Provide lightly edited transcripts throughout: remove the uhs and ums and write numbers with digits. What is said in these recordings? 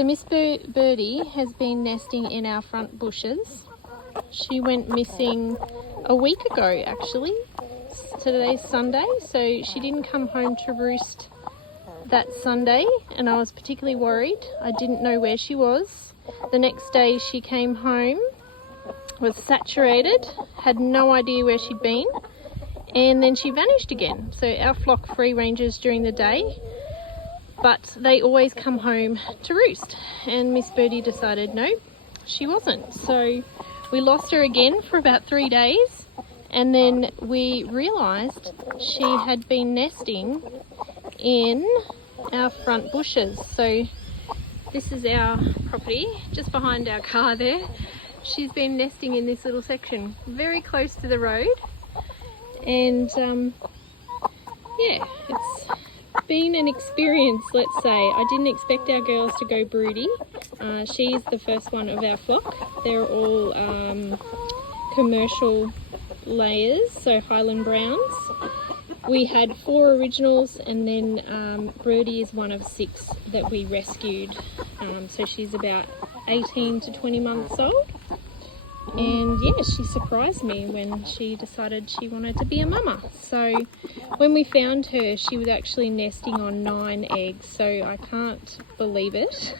So Miss Birdie has been nesting in our front bushes. She went missing a week ago actually. Today's Sunday, so she didn't come home to roost that Sunday, and I was particularly worried. I didn't know where she was. The next day she came home, was saturated, had no idea where she'd been, and then she vanished again. So our flock free ranges during the day, but they always come home to roost, and Miss Birdie decided no, she wasn't. So we lost her again for about 3 days, and then we realised she had been nesting in our front bushes. So this is our property, just behind our car there. She's been nesting in this little section, very close to the road, and yeah, it's been an experience, let's say. I didn't expect our girls to go broody. She's the first one of our flock. They're all commercial layers, so Highland Browns. We had 4 originals, and then Broody is one of 6 that we rescued. So she's about 18 to 20 months old. And yeah, she surprised me when she decided she wanted to be a mama. So when we found her, she was actually nesting on 9 eggs, so I can't believe it.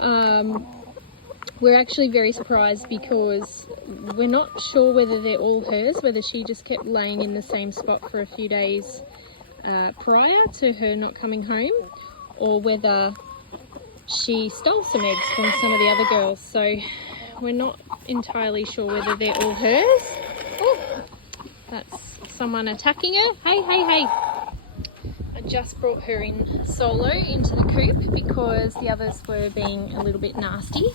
We're actually very surprised because we're not sure whether they're all hers, whether she just kept laying in the same spot for a few days prior to her not coming home, or whether she stole some eggs from some of the other girls. So we're not entirely sure whether they're all hers. Oh, that's someone attacking her. Hey, hey, hey. I just brought her in solo into the coop because the others were being a little bit nasty.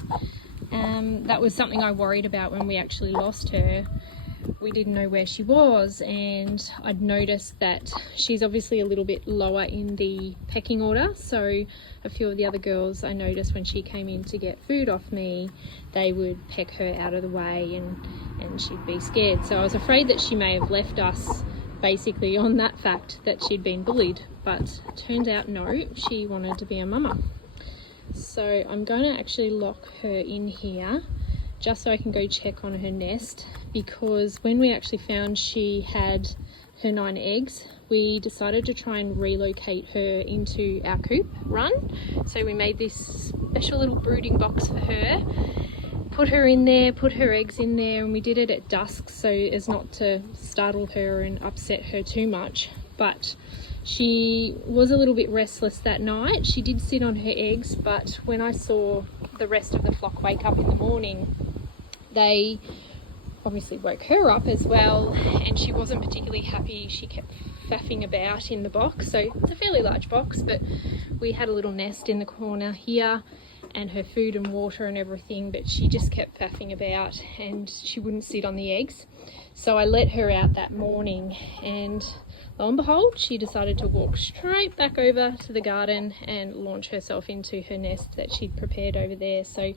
That was something I worried about when we actually lost her. We didn't know where she was, and I'd noticed that she's obviously a little bit lower in the pecking order, so a few of the other girls, I noticed when she came in to get food off me, they would peck her out of the way and she'd be scared. So I was afraid that she may have left us basically on that fact that she'd been bullied, but turns out no, she wanted to be a mama. So I'm going to actually lock her in here just so I can go check on her nest, because when we actually found she had her 9 eggs, we decided to try and relocate her into our coop run. So we made this special little brooding box for her, put her in there, put her eggs in there, and we did it at dusk so as not to startle her and upset her too much. But she was a little bit restless that night. She did sit on her eggs, but when I saw the rest of the flock wake up in the morning, they obviously woke her up as well, and she wasn't particularly happy. She kept faffing about in the box. So it's a fairly large box, but we had a little nest in the corner here and her food and water and everything, but she just kept faffing about and she wouldn't sit on the eggs. So I let her out that morning, and lo and behold, she decided to walk straight back over to the garden and launch herself into her nest that she'd prepared over there. So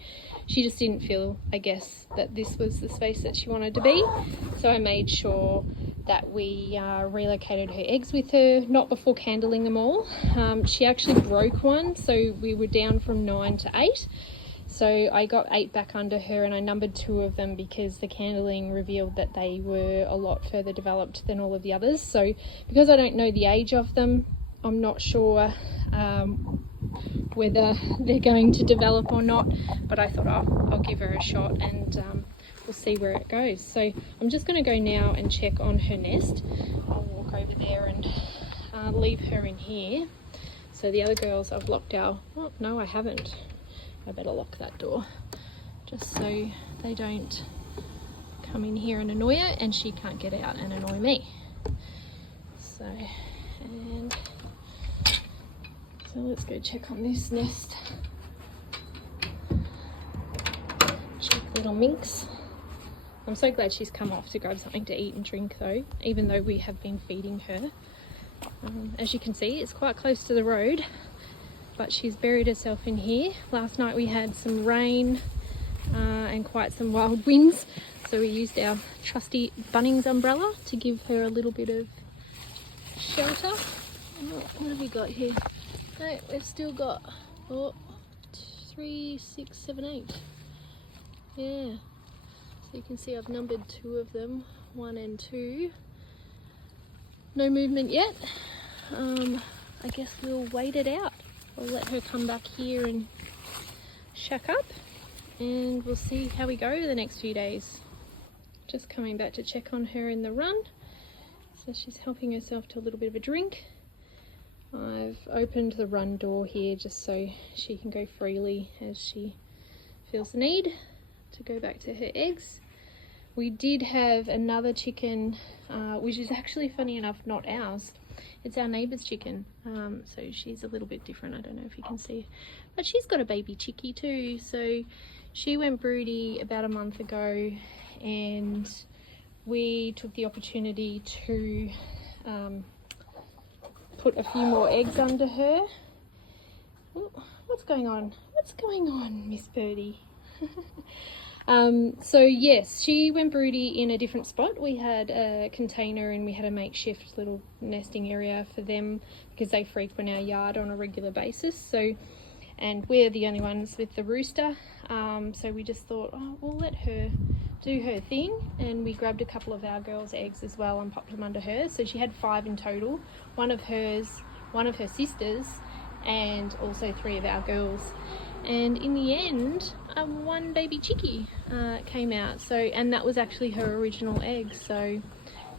she just didn't feel, I guess, that this was the space that she wanted to be. So I made sure that we relocated her eggs with her, not before candling them all. She actually broke one, so we were down from 9 to 8. So I got 8 back under her, and I numbered 2 of them because the candling revealed that they were a lot further developed than all of the others. So because I don't know the age of them, I'm not sure whether they're going to develop or not, but I thought I'll give her a shot, and we'll see where it goes. So I'm just going to go now and check on her nest. I'll walk over there and leave her in here. So the other girls, I've locked our... Oh, no, I haven't. I better lock that door just so they don't come in here and annoy her, and she can't get out and annoy me. So let's go check on this nest. Check little minx. I'm so glad she's come off to grab something to eat and drink though, even though we have been feeding her. As you can see, it's quite close to the road, but she's buried herself in here. Last night we had some rain and quite some wild winds, so we used our trusty Bunnings umbrella to give her a little bit of shelter. Oh, what have we got here? No, we've still got 3, 6, 7, 8. Yeah. So you can see I've numbered 2 of them, 1 and 2. No movement yet. I guess we'll wait it out. I'll let her come back here and shack up, and we'll see how we go the next few days. Just coming back to check on her in the run. So she's helping herself to a little bit of a drink. I've opened the run door here just so she can go freely as she feels the need to go back to her eggs. We did have another chicken, which is actually, funny enough, not ours. It's our neighbour's chicken. So she's a little bit different. I don't know if you can see. But she's got a baby chickie too. So she went broody about a month ago, and we took the opportunity to put a few more eggs under her. Oh, what's going on? What's going on, Miss Birdie? So yes, she went broody in a different spot. We had a container and we had a makeshift little nesting area for them because they frequent our yard on a regular basis. So, and we're the only ones with the rooster. So we just thought, oh, we'll let her do her thing, and we grabbed a couple of our girls' eggs as well and popped them under her. So she had 5 in total, one of hers, one of her sisters, and also 3 of our girls. And in the end, one baby chickie came out. So, and that was actually her original egg. So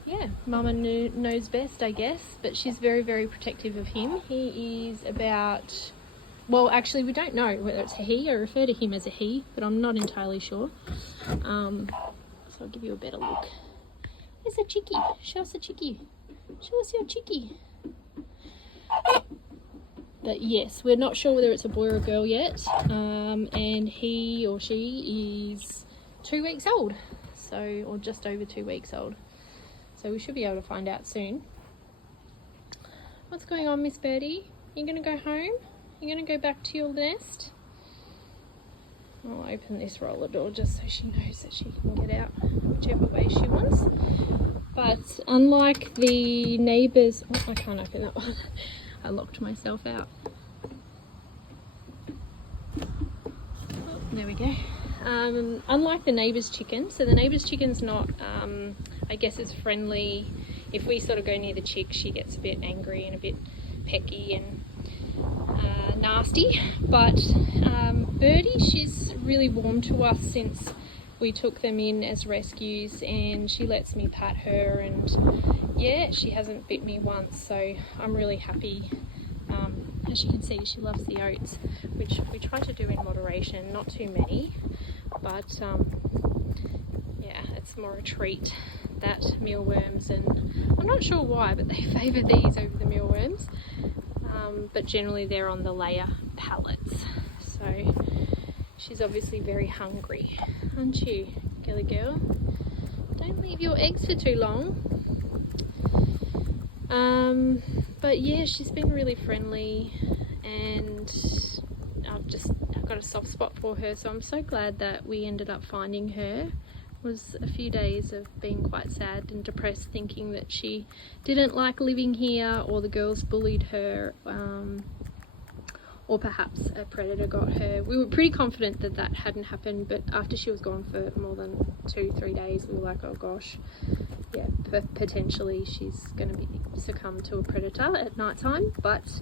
yeah, Mama knows best, I guess, but she's very, very protective of him. He is about, well, actually we don't know whether it's a he. I refer to him as a he, but I'm not entirely sure. So I'll give you a better look. There's a chickie. Show us a chickie. Show us your chickie. But yes, we're not sure whether it's a boy or a girl yet. And he or she is 2 weeks old. So, or just over 2 weeks old. So we should be able to find out soon. What's going on, Miss Birdie? You gonna go home? You gonna go back to your nest? I'll open this roller door just so she knows that she can get out whichever way she wants. But unlike the neighbours, oh, I can't open that one. I locked myself out. Oh, there we go. Unlike the neighbour's chicken, so the neighbour's chicken's not, I guess, as friendly. If we sort of go near the chick, she gets a bit angry and a bit pecky and nasty. But Birdie, she's really warm to us since we took them in as rescues, and she lets me pat her, and yeah, she hasn't bit me once, so I'm really happy. As you can see, she loves the oats, which we try to do in moderation, not too many, but yeah, it's more a treat. That mealworms, and I'm not sure why, but they favour these over the mealworms, but generally they're on the layer pallets, so she's obviously very hungry, aren't you, girly girl? Don't leave your eggs for too long. But yeah, she's been really friendly, and I've got a soft spot for her, so I'm so glad that we ended up finding her. It was a few days of being quite sad and depressed, thinking that she didn't like living here, or the girls bullied her, or perhaps a predator got her. We were pretty confident that that hadn't happened, but after she was gone for more than 2-3 days, we were like, oh gosh, yeah, potentially she's going to be succumb to a predator at night time. But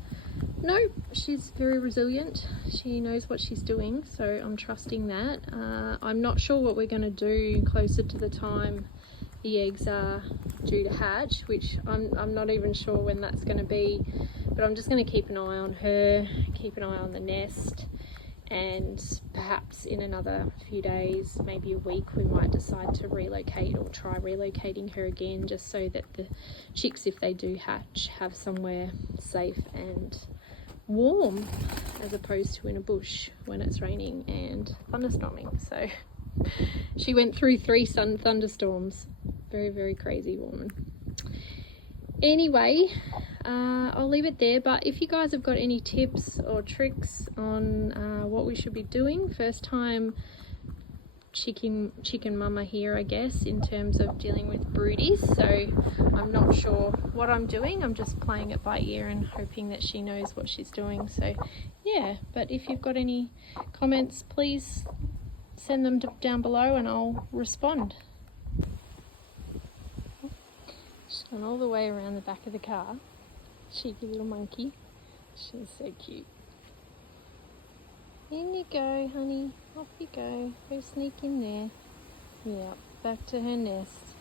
no, she's very resilient. She knows what she's doing, so I'm trusting that. I'm not sure what we're going to do closer to the time the eggs are due to hatch, which I'm not even sure when that's going to be, but I'm just going to keep an eye on her, keep an eye on the nest, and perhaps in another few days, maybe a week, we might decide to relocate or try relocating her again, just so that the chicks, if they do hatch, have somewhere safe and warm, as opposed to in a bush when it's raining and thunderstorming. So she went through 3 thunderstorms. Very, very crazy woman. Anyway, I'll leave it there, but if you guys have got any tips or tricks on what we should be doing first time chicken mama here, I guess, in terms of dealing with broodies. So I'm not sure what I'm doing. I'm just playing it by ear and hoping that she knows what she's doing. So yeah, but if you've got any comments, please send them down below and I'll respond. She's gone all the way around the back of the car. Cheeky little monkey. She's so cute. In you go, honey. Off you go. Go sneak in there. Yeah, back to her nest.